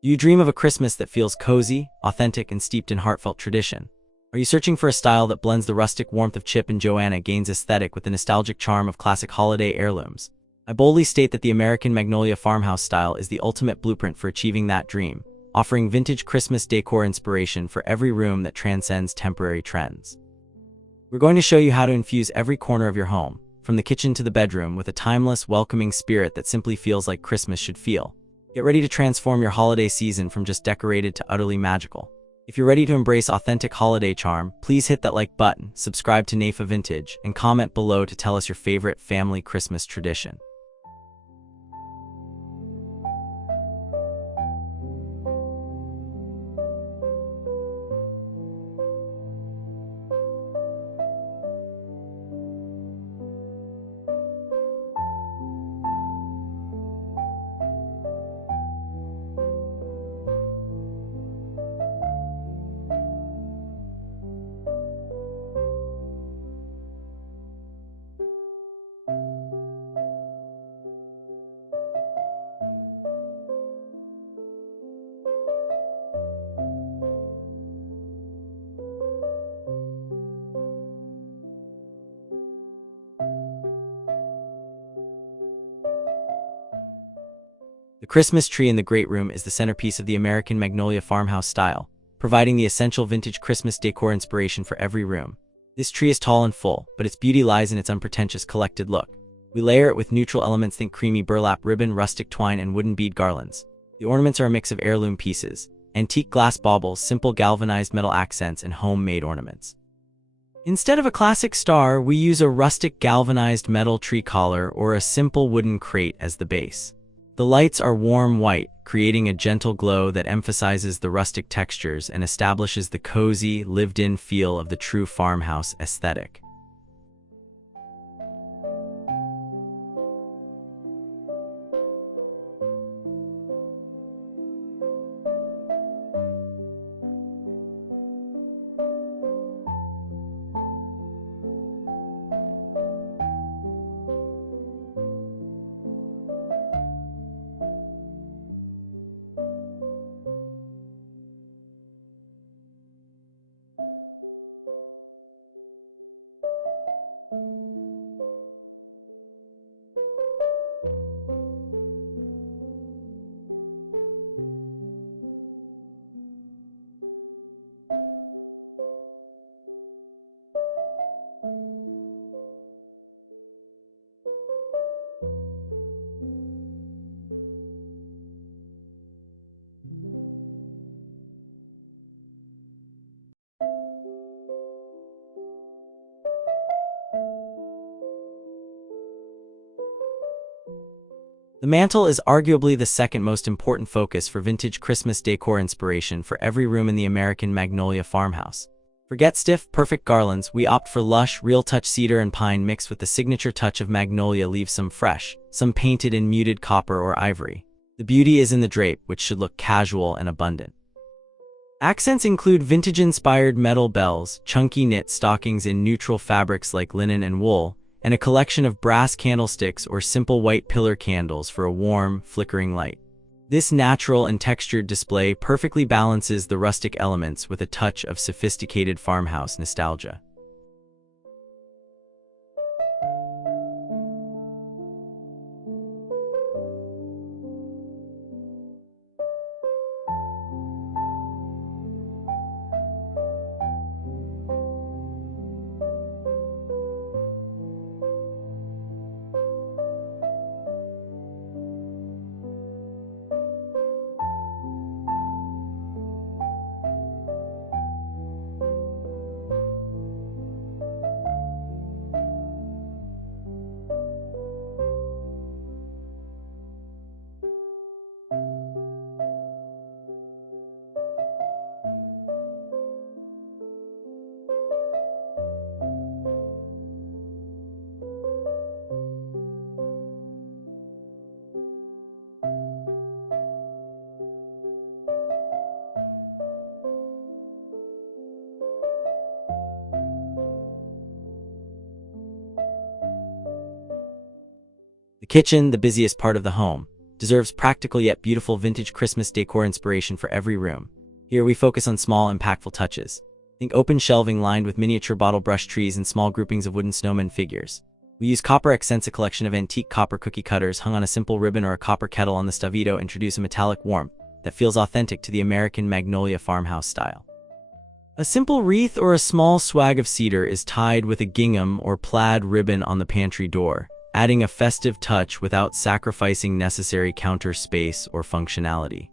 Do you dream of a Christmas that feels cozy, authentic, and steeped in heartfelt tradition? Are you searching for a style that blends the rustic warmth of Chip and Joanna gains aesthetic with the nostalgic charm of classic holiday heirlooms? I boldly state that the American Magnolia Farmhouse style is the ultimate blueprint for achieving that dream, offering vintage Christmas decor inspiration for every room that transcends temporary trends. We're going to show you how to infuse every corner of your home, from the kitchen to the bedroom, with a timeless, welcoming spirit that simply feels like Christmas should feel. Get ready to transform your holiday season from just decorated to utterly magical. If you're ready to embrace authentic holiday charm, please hit that like button, subscribe to NAFA Vintage, and comment below to tell us your favorite family Christmas tradition. The Christmas tree in the great room is the centerpiece of the American Magnolia Farmhouse style, providing the essential vintage Christmas decor inspiration for every room. This tree is tall and full, but its beauty lies in its unpretentious collected look. We layer it with neutral elements, think creamy burlap ribbon, rustic twine, and wooden bead garlands. The ornaments are a mix of heirloom pieces, antique glass baubles, simple galvanized metal accents, and homemade ornaments. Instead of a classic star, we use a rustic galvanized metal tree collar or a simple wooden crate as the base. The lights are warm white, creating a gentle glow that emphasizes the rustic textures and establishes the cozy, lived-in feel of the true farmhouse aesthetic. The mantel is arguably the second most important focus for vintage Christmas decor inspiration for every room in the American Magnolia Farmhouse. Forget stiff, perfect garlands, we opt for lush, real-touch cedar and pine mixed with the signature touch of magnolia, leaves some fresh, some painted in muted copper or ivory. The beauty is in the drape, which should look casual and abundant. Accents include vintage-inspired metal bells, chunky knit stockings in neutral fabrics like linen and wool, and a collection of brass candlesticks or simple white pillar candles for a warm, flickering light. This natural and textured display perfectly balances the rustic elements with a touch of sophisticated farmhouse nostalgia. The kitchen, the busiest part of the home, deserves practical yet beautiful vintage Christmas decor inspiration for every room. Here we focus on small, impactful touches. Think open shelving lined with miniature bottle brush trees and small groupings of wooden snowman figures. We use copper accents. A collection of antique copper cookie cutters hung on a simple ribbon or a copper kettle on the stovito introduce a metallic warmth that feels authentic to the American Magnolia Farmhouse style. A simple wreath or a small swag of cedar is tied with a gingham or plaid ribbon on the pantry door, adding a festive touch without sacrificing necessary counter space or functionality.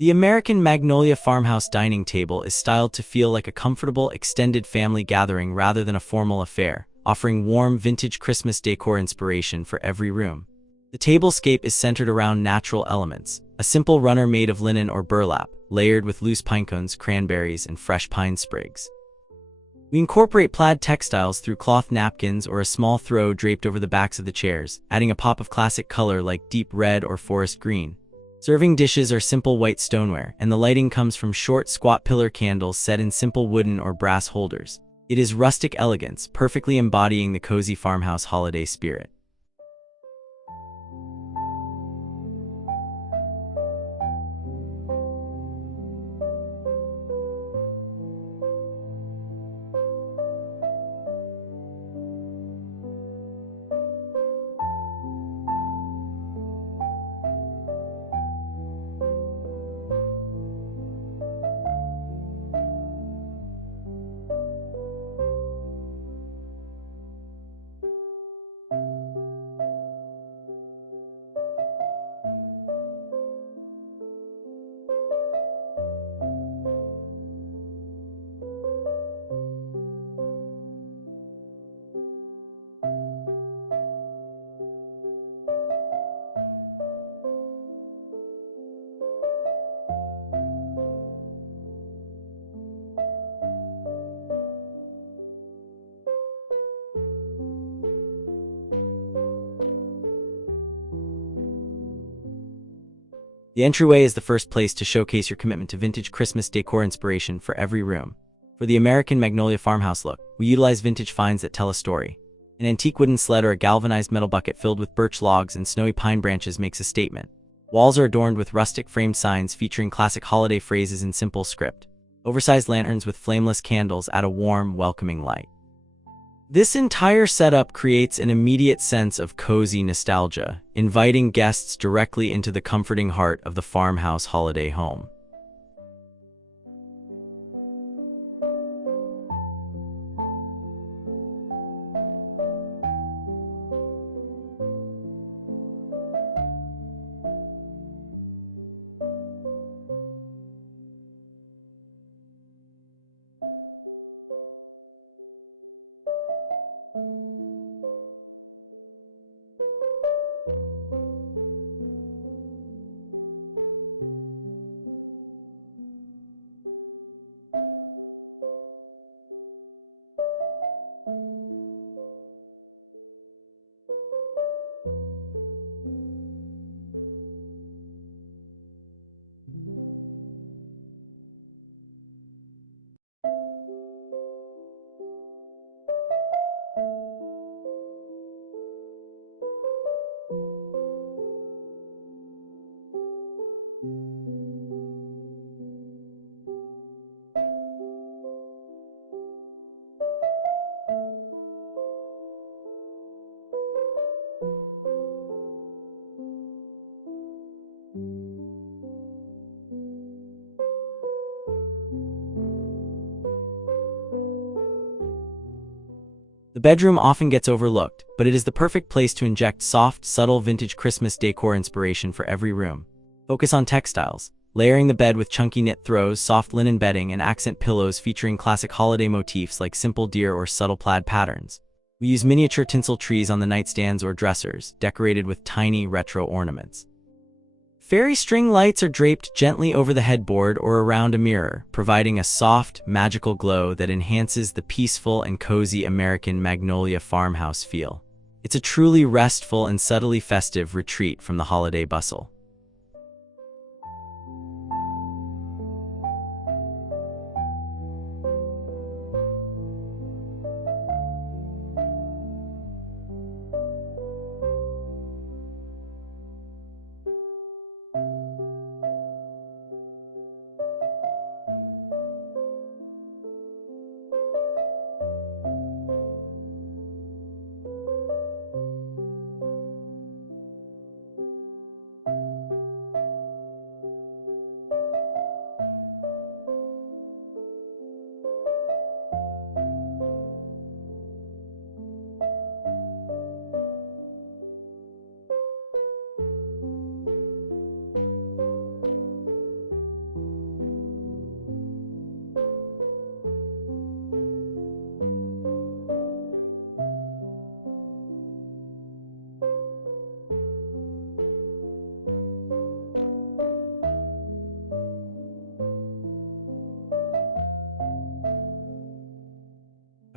The American Magnolia Farmhouse dining table is styled to feel like a comfortable, extended family gathering rather than a formal affair, offering warm, vintage Christmas decor inspiration for every room. The tablescape is centered around natural elements, a simple runner made of linen or burlap, layered with loose pine cones, cranberries, and fresh pine sprigs. We incorporate plaid textiles through cloth napkins or a small throw draped over the backs of the chairs, adding a pop of classic color like deep red or forest green. Serving dishes are simple white stoneware, and the lighting comes from short, squat pillar candles set in simple wooden or brass holders. It is rustic elegance, perfectly embodying the cozy farmhouse holiday spirit. The entryway is the first place to showcase your commitment to vintage Christmas decor inspiration for every room. For the American Magnolia Farmhouse look, we utilize vintage finds that tell a story. An antique wooden sled or a galvanized metal bucket filled with birch logs and snowy pine branches makes a statement. Walls are adorned with rustic framed signs featuring classic holiday phrases in simple script. Oversized lanterns with flameless candles add a warm, welcoming light. This entire setup creates an immediate sense of cozy nostalgia, inviting guests directly into the comforting heart of the farmhouse holiday home. The bedroom often gets overlooked, but it is the perfect place to inject soft, subtle vintage Christmas decor inspiration for every room. Focus on textiles, layering the bed with chunky knit throws, soft linen bedding, and accent pillows featuring classic holiday motifs like simple deer or subtle plaid patterns. We use miniature tinsel trees on the nightstands or dressers, decorated with tiny retro ornaments. Fairy string lights are draped gently over the headboard or around a mirror, providing a soft, magical glow that enhances the peaceful and cozy American Magnolia Farmhouse feel. It's a truly restful and subtly festive retreat from the holiday bustle.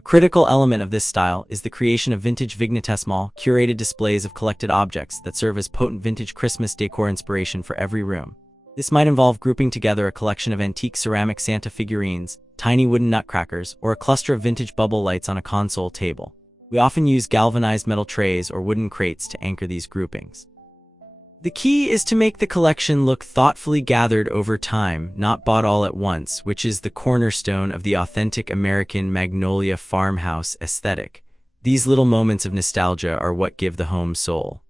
A critical element of this style is the creation of vintage vignettesmal, curated displays of collected objects that serve as potent vintage Christmas decor inspiration for every room. This might involve grouping together a collection of antique ceramic Santa figurines, tiny wooden nutcrackers, or a cluster of vintage bubble lights on a console table. We often use galvanized metal trays or wooden crates to anchor these groupings. The key is to make the collection look thoughtfully gathered over time, not bought all at once, which is the cornerstone of the authentic American Magnolia Farmhouse aesthetic. These little moments of nostalgia are what give the home soul.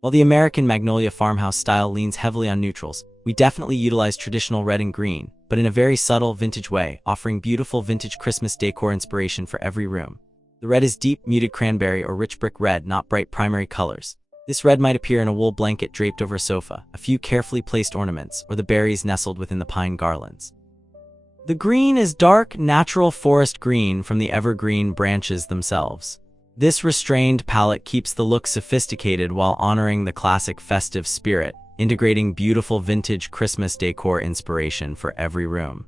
While the American Magnolia Farmhouse style leans heavily on neutrals, we definitely utilize traditional red and green, but in a very subtle, vintage way, offering beautiful vintage Christmas decor inspiration for every room. The red is deep, muted cranberry or rich brick red, not bright primary colors. This red might appear in a wool blanket draped over a sofa, a few carefully placed ornaments, or the berries nestled within the pine garlands. The green is dark, natural forest green from the evergreen branches themselves. This restrained palette keeps the look sophisticated while honoring the classic festive spirit, integrating beautiful vintage Christmas decor inspiration for every room.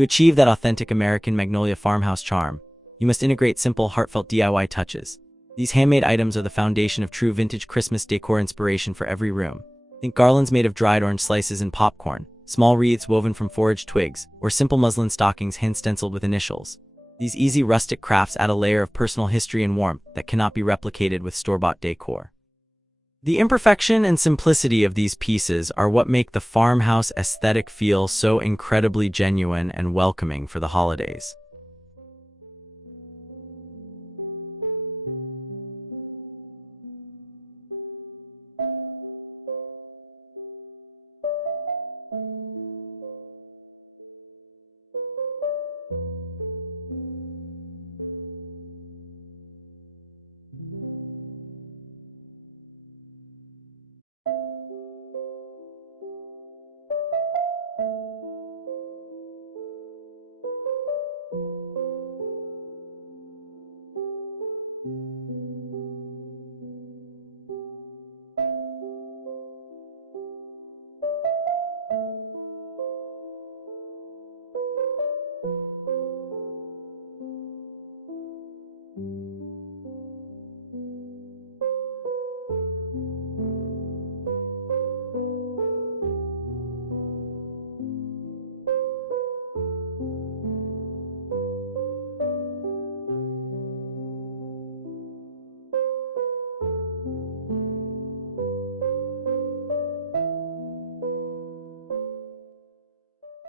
To achieve that authentic American Magnolia Farmhouse charm, you must integrate simple, heartfelt DIY touches. These handmade items are the foundation of true vintage Christmas decor inspiration for every room. Think garlands made of dried orange slices and popcorn, small wreaths woven from foraged twigs, or simple muslin stockings hand-stenciled with initials. These easy rustic crafts add a layer of personal history and warmth that cannot be replicated with store-bought decor. The imperfection and simplicity of these pieces are what make the farmhouse aesthetic feel so incredibly genuine and welcoming for the holidays.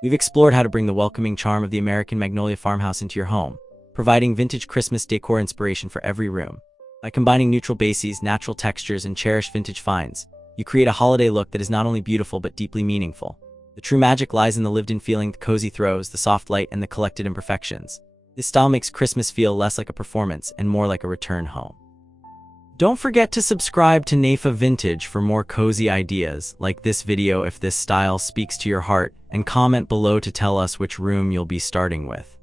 We've explored how to bring the welcoming charm of the American Magnolia Farmhouse into your home, providing vintage Christmas decor inspiration for every room. By combining neutral bases, natural textures, and cherished vintage finds, you create a holiday look that is not only beautiful but deeply meaningful. The true magic lies in the lived-in feeling, the cozy throws, the soft light, and the collected imperfections. This style makes Christmas feel less like a performance and more like a return home. Don't forget to subscribe to NAFA Vintage for more cozy ideas, like this video if this style speaks to your heart, and comment below to tell us which room you'll be starting with.